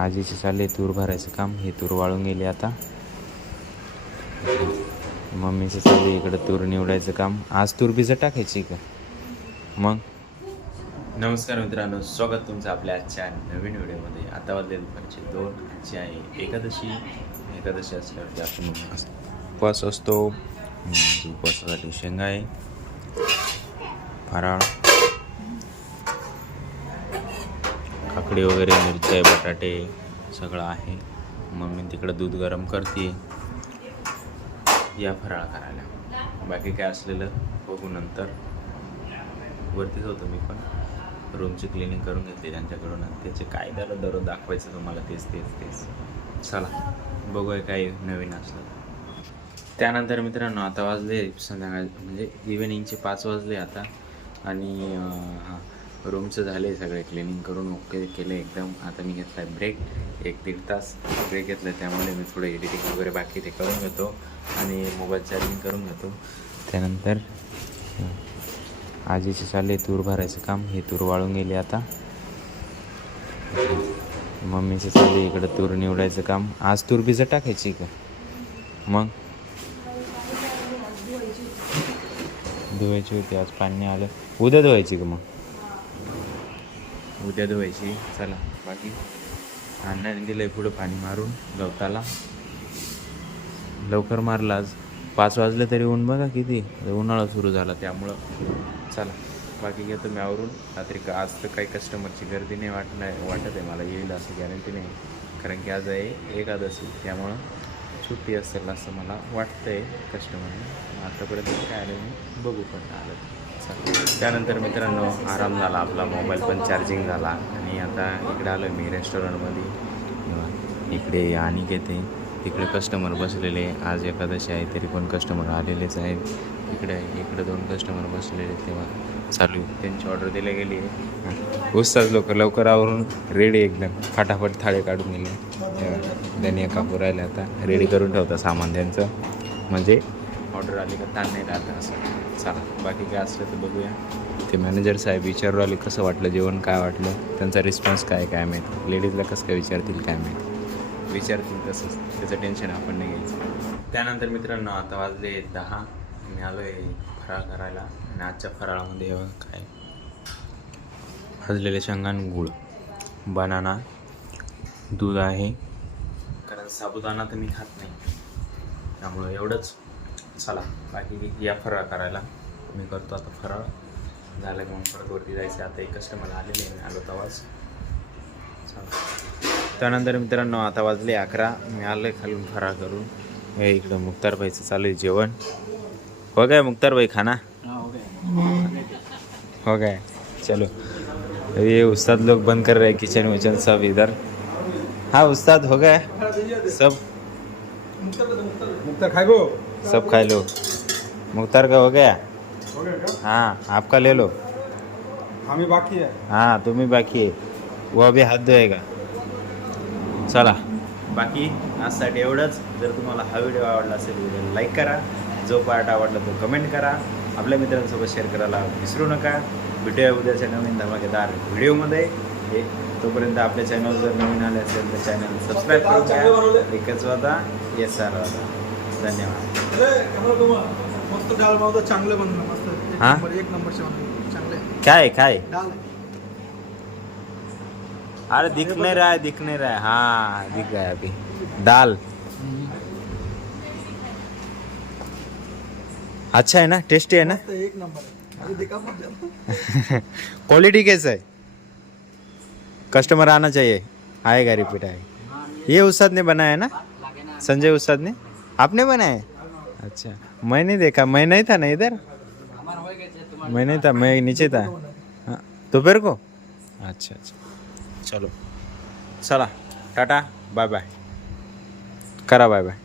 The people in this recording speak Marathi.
आजीचे चालले तूर भरायचं काम. हे तूर वाळून गेले आता. मम्मीचं चालले इकडं तूर निवडायचं काम. आज तूर भिजत टाकायची का मग? नमस्कार मित्रांनो, स्वागत तुमचं आपल्या आजच्या नवीन व्हिडिओमध्ये. आता वाजले दुपारचे 2. आजची आहे एकादशी. एकादशी असल्यावरती आपण उपवास असतो. उपवासासाठी शेंगा आहे, फराळ, काकडी वगैरे, मिरच्या, बटाटे सगळं आहे. मम्मी तिकडं दूध गरम करते या फराळ करायला. बाकी काय असलेलं बघू नंतर. वरतीच होतो मी पण. रूमची क्लिनिंग करून घेतली त्यांच्याकडून. त्याचे काय झालं दररोज दाखवायचं तुम्हाला तेच. चला बघूया काय नवीन असलं. त्यानंतर मित्रांनो आता वाजले संध्याकाळ म्हणजे इव्हिनिंगचे 5 वाजले आता. आणि रूमचं झाले सगळे क्लिनिंग करून ओके केले एकदम. आता मी घेतला ब्रेक, 1-1.5 तास ब्रेक घेतला. त्यामुळे मी थोडं एडिटिंग वगैरे बाकी ते करून घेतो आणि मोबाईल चार्जिंग करून घेतो. त्यानंतर आजीचे चालले तूर भरायचं काम. हे तूर वाळून गेले आता. मम्मीचं चालले इकडं तूर निवडायचं काम. आज तूर भिजत टाकायची का मग? धुवायची होती, आज पाणी आलं. उद्या धुवायची का मग? उद्या धुवायची. चला बाकी अण्णाने दिलं आहे पुढं पाणी मारून गवताला. लवकर मारला आज. 5 वाजले तरी ऊन बघा किती. उन्हाळा सुरू झाला त्यामुळं. चला बाकी घेतो मी आवरून. रात्री आज तर काही कस्टमरची गर्दी नाही वाटत आहे मला. येईल असं गॅरंटी नाही, कारण की आज आहे एकादशी. त्यामुळं सुट्टी असेल असं मला वाटतं आहे कस्टमरने. आतापर्यंत काय आलं नाही, बघू पण आलं. त्यानंतर मित्रांनो आराम झाला आपला. मोबाईल पण चार्जिंग झाला. आणि आता इकडे आलो मी रेस्टॉरंटमध्ये. इकडे आणि घेते तिकडे कस्टमर बसलेले. आज एकादशी आहे तरी पण कस्टमर आलेलेच आहेत. इकडे 2 कस्टमर बसलेले. तेव्हा चालू त्यांची ऑर्डर दिली गेली. उस्ताद लवकर आवरून रेडी एकदम फटाफट थाळे काढून दिले. त्यांनी कापू राहिले आता. रेडी करून ठेवता सामान त्यांचं, म्हणजे ऑर्डर आली का ताण नाही राहतं असं. चला बाकी काय असलं तर बघूया. ते मॅनेजर साहेब विचारू आले कसं वाटलं जेवण, काय वाटलं, त्यांचा रिस्पॉन्स काय माहीत. लेडीजला कसं काय विचारतील काय माहीत. विचारतील तसंच, त्याचं टेन्शन आपण नाही घ्यायचं. त्यानंतर मित्रांनो आता वाजले 10. मी आलो आहे फराळ करायला. आणि आजच्या फराळामध्ये काय भाजलेले शेंगान, गूळ, बनाना, दूध आहे. कारण साबुदाणा तर मी खात नाही, त्यामुळं एवढंच. चला बाकी या फराळ करायला. मी करतो आता फराळ. झालं की मग परत वरती जायचं. आता एक कस्टमर आलेले आहे, आलो तवाच. चला त्यानंतर मित्रांनो आता वाजले 11. मी आलो आहे खालून फराळ करून. हे इकडं मुक्तारबाईचं चालू आहे जेवण. हो गया मुक्तारबाई खाना? हो गया. चलो ये उस्ताद लोग बंद कर रहे हैं किचन विचन सब इधर. हाँ उस्ताद हो गया सब. मुक्तार खाए गो सब खा लो. मुख्तार का हो गया? हाँ आपका ले लो. हमें बाकी है. हाँ तुम्ही बाकी आहे. वो अभी हात धुएगा. चला बाकी आजसाठी एवढंच. जर तुम्हाला हा व्हिडिओ आवडला असेल व्हिडिओ लाईक करा. जो पार्ट आवडला तो कमेंट करा. आपल्या मित्रांसोबत शेअर करायला विसरू नका. भेटूया उद्याच्या नवीन धमाकेदार व्हिडिओमध्ये. तोपर्यंत आपल्या चॅनल जर नवीन आले असेल तर चॅनल सबस्क्राईब करून घ्या. एकच वादा येस सर वादा. धन्यवाद. मस्त डाळ बनवतो, चांगलं बनलं मस्त. हाँ? एक नंबरचे बनवतो चांगले. काय डाळ अरे दिख नहीं रहा है. हाँ दिख रहा है अभी. दाल अच्छा है ना, टेस्टी है ना. एक नंबर है. अभी देखा मत. क्वालिटी कैसा है? कस्टमर आना चाहिए, आएगा रिपीट आएगा. ये उस्ताद ने बनाया ना, संजय उस्ताद ने? आपने बनाया? अच्छा मैं नहीं देखा. मैं नहीं था ना इधर. मैं नहीं था, मैं नीचे था. हाँ दोपहर को. अच्छा चलो चला टाटा बाय बाय करा. Bye bye.